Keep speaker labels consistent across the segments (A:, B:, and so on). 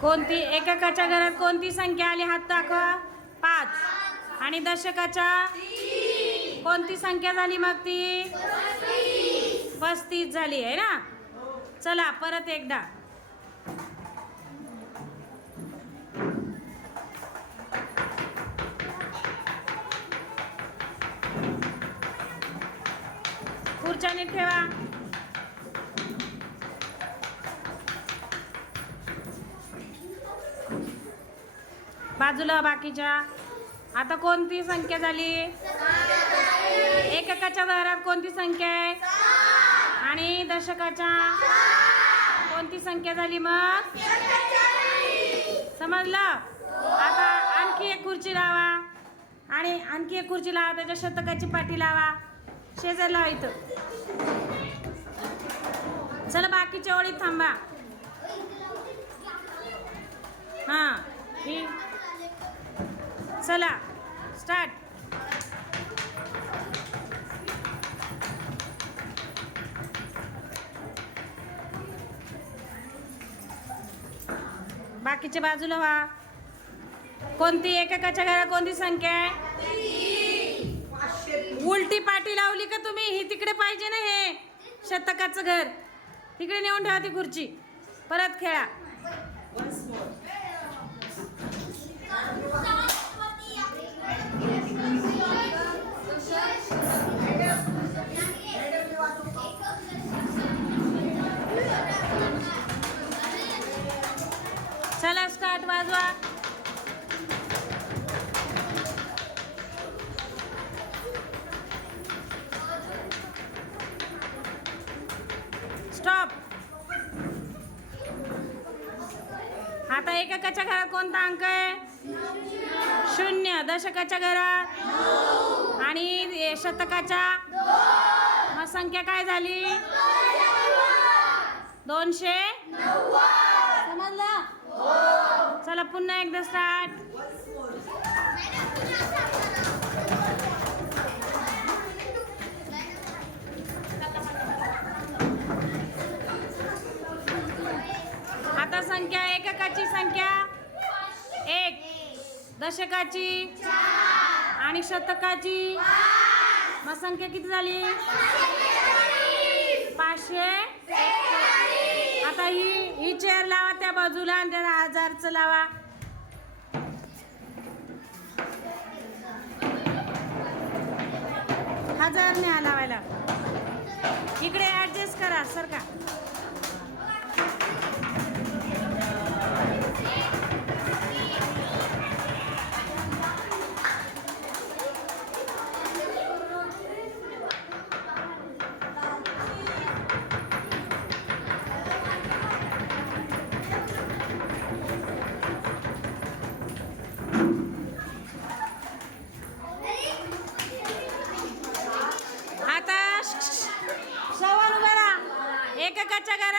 A: कोणती एककाच्या घरात कोणती संख्या आली? हात दाखवा. पाच. आणि दशकाच्या कोणती संख्या झाली मग ती? पस्तीस झाली आहे ना? चला परत एकदा. खुर्च्या नीट ठेवा. बाजूला बाकीच्या. आता कोणती संख्या झाली? एककाच्या दारात कोणती संख्या आहे? आणि दशकाच्या कोणती संख्या झाली मग? समजलं? आता आणखी एक खुर्ची लावा. आणि आणखी एक खुर्ची लावा त्याच्या शतकाची पाठी लावा. शेजार लावा इथं चला बाकीच्या ओळीत थांबा. हां चला स्टार्ट बाकीच्या बाजूला व्हा कोणती? एकेकाच्या घरात कोणती संख्या आहे? उलटी पाटी लावली का तुम्ही? ही तिकडे पाहिजे ना हे. शतकाचं घर. तिकडे नेऊन ठेवा ती खुर्ची. परत खेळा. वाजवा. स्टॉप आता एककाच्या घरात कोणता अंक आहे? शून्य. दशकाच्या घरात? आणि शतकाच्या? मग संख्या काय झाली? दोनशे? समजलं? पुन्हा एकदा स्टार्ट आता संख्या एककाची संख्या. एक. दशकाची. आणि शतकाची. मग संख्या किती झाली? पाचशे. आता ही ही चेअर लावा त्या बाजूला आणि त्याला हजारचं लावा. हजार न्या लावायला इकडे ॲडजस्ट करा सर का?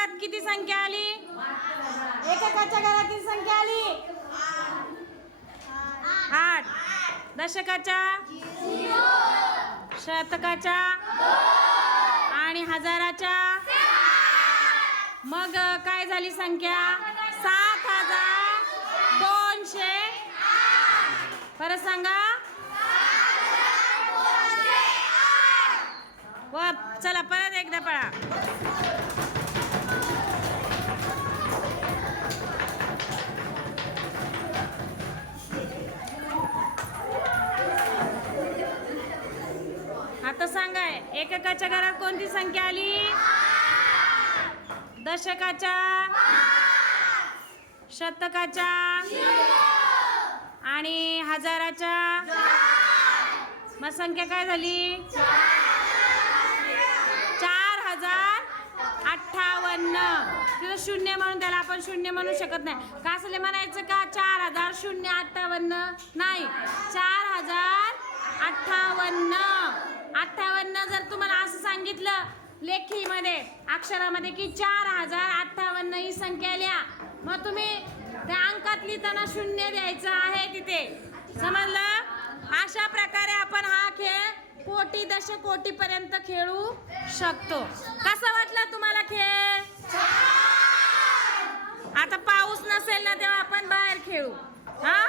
A: घरात किती संख्या आली? एककाच्या घरात किती संख्या आली? आठ. दशकाच्या? शतकाच्या? आणि हजाराच्या? मग काय झाली संख्या? सात हजार दोनशे. परत सांगा. व चला परत एकदा पळा. एककाच्या घरात कोणती संख्या आली? दशकाच्या? शतकाच्या? आणि हजाराच्या? मग संख्या काय झाली? चार हजार अठ्ठावन्न. तिथं शून्य म्हणून त्याला आपण शून्य म्हणू शकत नाही. का असले म्हणायचं का? चार हजार शून्य अठ्ठावन्न? नाही. चार हजार अठ्ठावन्न. अठ्ठावन्न जर तुम्हाला असं सांगितलं लेखीमध्ये अक्षरामध्ये की चार हजार अठ्ठावन्न ही संख्या लिहा. मग तुम्ही त्या अंकात लिहिताना शून्य द्यायचं आहे तिथे. समजलं? अशा प्रकारे आपण हा खेळ कोटी दश कोटी पर्यंत खेळू शकतो. कसा वाटला तुम्हाला खेळ? आता पाऊस नसेल ना तेव्हा आपण बाहेर खेळू. हा?